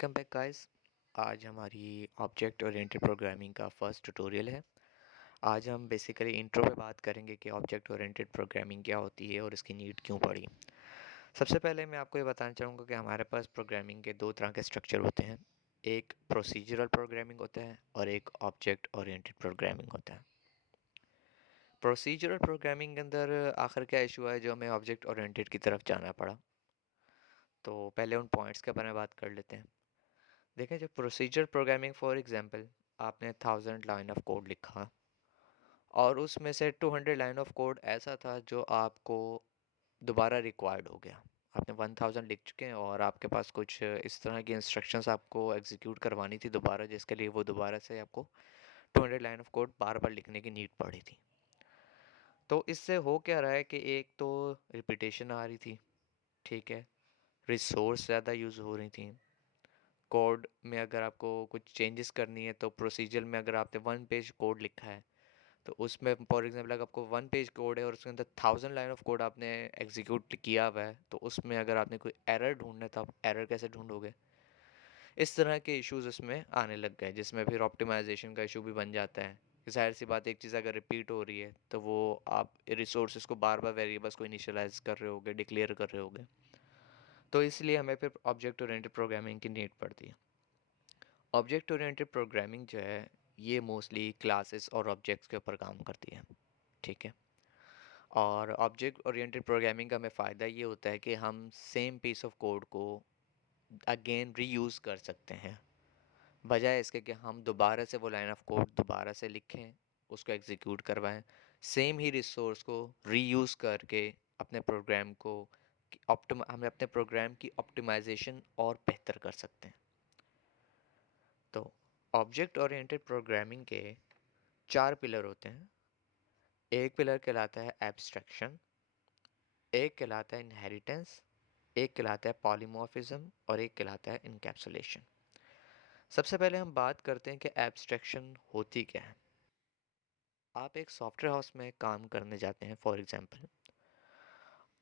Welcome back guys. आज हमारी object oriented programming का फर्स्ट ट्यूटोरियल है। आज हम बेसिकली इंट्रो पे बात करेंगे कि ऑब्जेक्ट ओरिएंटेड प्रोग्रामिंग क्या होती है और इसकी नीड क्यों पड़ी। सबसे पहले मैं आपको ये बताना चाहूँगा कि हमारे पास प्रोग्रामिंग के दो तरह के स्ट्रक्चर होते हैं। एक प्रोसीजरल प्रोग्रामिंग होता है और एक ऑब्जेक्ट ओरिएंटेड प्रोग्रामिंग होता है। प्रोसीजरल प्रोग्रामिंग के अंदर आखिर क्या इशू है जो हमें ऑब्जेक्ट ओरिएंटेड की तरफ जाना पड़ा। तो पहले उन पॉइंट्स के बारे में बात कर लेते हैं। देखें, जब प्रोसीजर प्रोग्रामिंग फॉर एग्जांपल आपने 1000 लाइन ऑफ कोड लिखा और उसमें से 200 लाइन ऑफ कोड ऐसा था जो आपको दोबारा रिक्वायर्ड हो गया। आपने 1000 लिख चुके हैं और आपके पास कुछ इस तरह की इंस्ट्रक्शंस आपको एग्जीक्यूट करवानी थी दोबारा, जिसके लिए वो दोबारा से आपको 200 लाइन ऑफ कोड बार बार लिखने की नीड पड़ी थी। तो इससे हो क्या रहा है कि एक तो रिपीटेशन आ रही थी, ठीक है, रिसोर्स ज़्यादा यूज़ हो रही थी। कोड में अगर आपको कुछ चेंजेस करनी है तो प्रोसीजर में अगर आपने 1 पेज कोड लिखा है तो उसमें फॉर एग्जांपल अगर आपको 1 पेज कोड है और उसके अंदर 1000 लाइन ऑफ कोड आपने एग्जीक्यूट किया हुआ है, तो उसमें अगर आपने कोई एरर ढूंढना है तो आप एरर कैसे ढूंढोगे। इस तरह के इश्यूज इसमें आने लग गए, जिसमें फिर ऑप्टिमाइजेशन का इशू भी बन जाता है कि जाहिर सी बात, एक चीज़ अगर रिपीट हो रही है तो वो आप रिसोर्सेज को बार बार वेरिएबल्स को इनिशियलाइज कर रहे होगे, डिक्लेयर कर रहे होगे। तो इसलिए हमें फिर ऑब्जेक्ट ओरिएंटेड प्रोग्रामिंग की नीड पड़ती है। ऑब्जेक्ट ओरिएंटेड प्रोग्रामिंग जो है ये मोस्टली क्लासेस और ऑब्जेक्ट्स के ऊपर काम करती है, ठीक है। और ऑब्जेक्ट ओरिएंटेड प्रोग्रामिंग का हमें फ़ायदा ये होता है कि हम सेम पीस ऑफ कोड को अगेन रीयूज़ कर सकते हैं, बजाय इसके कि हम दोबारा से वो लाइन ऑफ कोड दोबारा से लिखें, उसको एग्जीक्यूट करवाएं। सेम ही रिसोर्स को रीयूज़ करके अपने प्रोग्राम को हम अपने प्रोग्राम की ऑप्टिमाइजेशन और बेहतर कर सकते हैं। तो ऑब्जेक्ट ओरिएंटेड प्रोग्रामिंग के 4 पिलर होते हैं। एक पिलर कहलाता है एब्स्ट्रैक्शन, एक कहलाता है इनहेरिटेंस, एक कहलाता है पॉलीमॉर्फिज्म और एक कहलाता है इनकैप्सुलेशन। सबसे पहले हम बात करते हैं कि एब्स्ट्रैक्शन होती क्या है। आप एक सॉफ्टवेयर हाउस में काम करने जाते हैं फॉर एग्जांपल,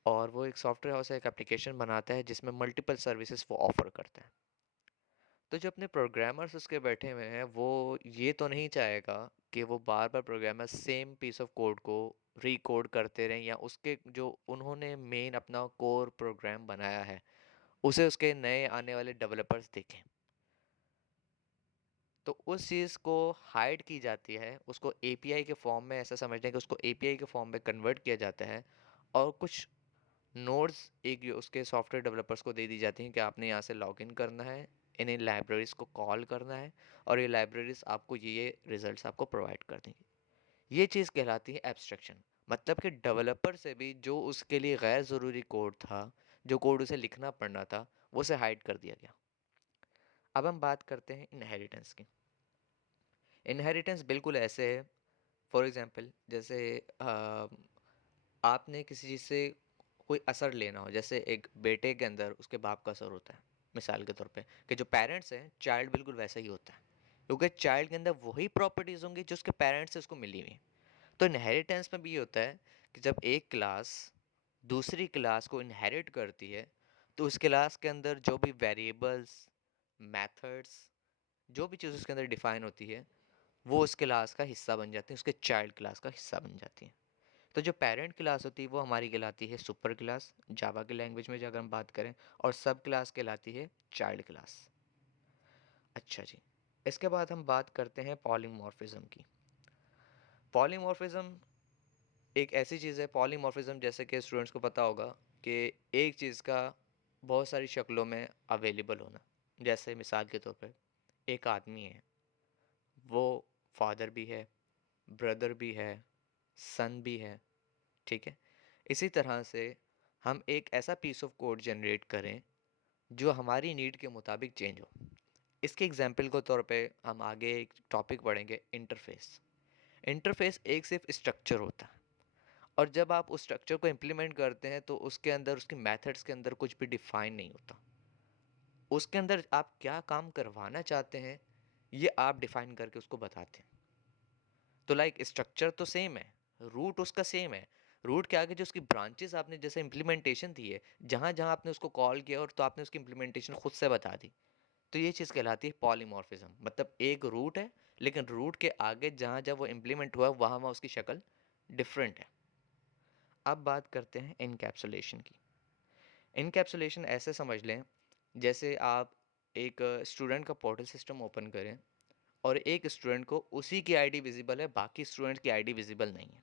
और वो एक सॉफ्टवेयर हाउस एक एप्लीकेशन बनाता है जिसमें मल्टीपल सर्विसेज वो ऑफर करता है। तो जो अपने प्रोग्रामर्स उसके बैठे हुए हैं वो ये तो नहीं चाहेगा कि वो बार बार programmer same piece of code को रीकोड करते रहें, या उसके जो उन्होंने मेन अपना कोर प्रोग्राम बनाया है उसे उसके नए आने वाले डेवलपर्स देखें। तो उस चीज़ को हाइड की जाती है, उसको एपीआई के फॉर्म में, ऐसा समझते हैं कि उसको एपीआई के फॉर्म में कन्वर्ट किया जाता है और कुछ नोड्स एक उसके सॉफ्टवेयर डेवलपर्स को दे दी जाती हैं कि आपने यहाँ से लॉगिन करना है, इन्हें लाइब्रेरीज को कॉल करना है और ये लाइब्रेरीज आपको ये रिजल्ट्स आपको प्रोवाइड कर देंगी। ये चीज़ कहलाती है एब्स्ट्रैक्शन। मतलब कि डेवलपर से भी जो उसके लिए गैर ज़रूरी कोड था, जो कोड उसे लिखना पड़ना था, वो उसे हाइड कर दिया गया। अब हम बात करते हैं इनहेरिटेंस की। इनहेरिटेंस बिल्कुल ऐसे है, फॉर एग्जांपल जैसे आपने किसी चीज़ से कोई असर लेना हो, जैसे एक बेटे के अंदर उसके बाप का असर होता है, मिसाल के तौर पे, कि जो पेरेंट्स हैं चाइल्ड बिल्कुल वैसा ही होता है, क्योंकि चाइल्ड के अंदर वही प्रॉपर्टीज़ होंगी जो उसके पेरेंट्स से उसको मिली हुई। तो इनहेरिटेंस में भी ये होता है कि जब एक क्लास दूसरी क्लास को इनहेरिट करती है तो उस क्लास के अंदर जो भी वेरिएबल्स, मेथड्स, जो भी चीज़ उसके अंदर डिफाइन होती है वो उस क्लास का हिस्सा बन जाती है, उसके चाइल्ड क्लास का हिस्सा बन जाती है। तो जो पेरेंट क्लास होती है वो हमारी कहलाती है सुपर क्लास, जावा की लैंग्वेज में जो अगर हम बात करें, और सब क्लास कहलाती है चाइल्ड क्लास। अच्छा जी, इसके बाद हम बात करते हैं पॉलीमॉर्फिज्म की। पॉलीमॉर्फिज्म एक ऐसी चीज़ है, पॉलीमॉर्फिज्म जैसे कि स्टूडेंट्स को पता होगा कि एक चीज़ का बहुत सारी शक्लों में अवेलेबल होना। जैसे मिसाल के तौर पे एक आदमी है, वो फादर भी है, ब्रदर भी है, सन भी है, ठीक है। इसी तरह से हम एक ऐसा पीस ऑफ कोड जनरेट करें जो हमारी नीड के मुताबिक चेंज हो। इसके एग्जांपल के तौर पे हम आगे एक टॉपिक पढ़ेंगे, इंटरफेस। इंटरफेस एक सिर्फ स्ट्रक्चर होता है, और जब आप उस स्ट्रक्चर को इम्प्लीमेंट करते हैं तो उसके अंदर, उसके मेथड्स के अंदर कुछ भी डिफाइन नहीं होता। उसके अंदर आप क्या काम करवाना चाहते हैं ये आप डिफाइन करके उसको बताते हैं। तो लाइक स्ट्रक्चर तो सेम है, रूट उसका सेम है। रूट के आगे जो उसकी ब्रांचेस आपने जैसे इम्प्लीमेंटेशन दी है, जहाँ जहाँ आपने उसको कॉल किया और तो आपने उसकी इम्प्लीमेंटेशन खुद से बता दी। तो ये चीज़ कहलाती है पॉलीमॉर्फिज्म। मतलब एक रूट है, लेकिन रूट के आगे जहाँ जब वो इम्प्लीमेंट हुआ वहाँ वहाँ उसकी शक्ल डिफरेंट है। अब बात करते हैं इनकैप्सुलेशन की। इनकैप्सुलेशन ऐसे समझ लें जैसे आप एक स्टूडेंट का पोर्टल सिस्टम ओपन करें और एक स्टूडेंट को उसी की आईडी विजिबल है, बाकी स्टूडेंट्स की आईडी विजिबल नहीं है।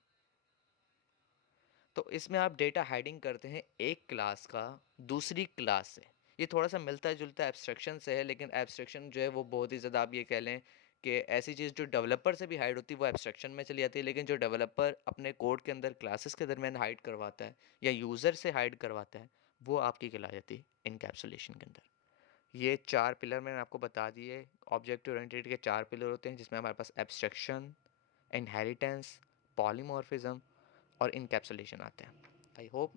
तो इसमें आप डेटा हाइडिंग करते हैं एक क्लास का दूसरी क्लास से। ये थोड़ा सा मिलता जुलता एब्स्ट्रैक्शन से है, लेकिन एब्स्ट्रैक्शन जो है वो बहुत ही ज़्यादा, आप ये कह लें कि ऐसी चीज़ जो डेवलपर से भी हाइड होती है वो एब्स्ट्रैक्शन में चली जाती है, लेकिन जो डेवलपर अपने कोड के अंदर क्लासेस के दरमियान हाइड करवाता है या यूज़र से हाइड करवाता है, वो आपकी कहलाती है इनकैप्सुलेशन के अंदर। ये 4 पिलर मैंने आपको बता दिए। ऑब्जेक्ट ओरिएंटेड के 4 पिलर होते हैं, जिसमें हमारे पास एब्स्ट्रैक्शन, इनहेरिटेंस, पॉलीमॉर्फिज्म और इनकैप्सुलेशन आते हैं। आई होप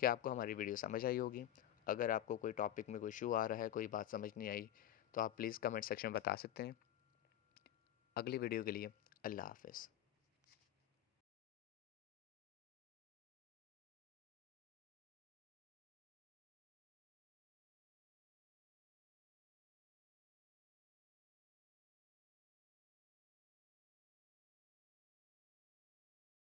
कि आपको हमारी वीडियो समझ आई होगी। अगर आपको कोई टॉपिक में कोई इशू आ रहा है, कोई बात समझ नहीं आई, तो आप प्लीज़ कमेंट सेक्शन में बता सकते हैं। अगली वीडियो के लिए अल्लाह हाफ़िज़।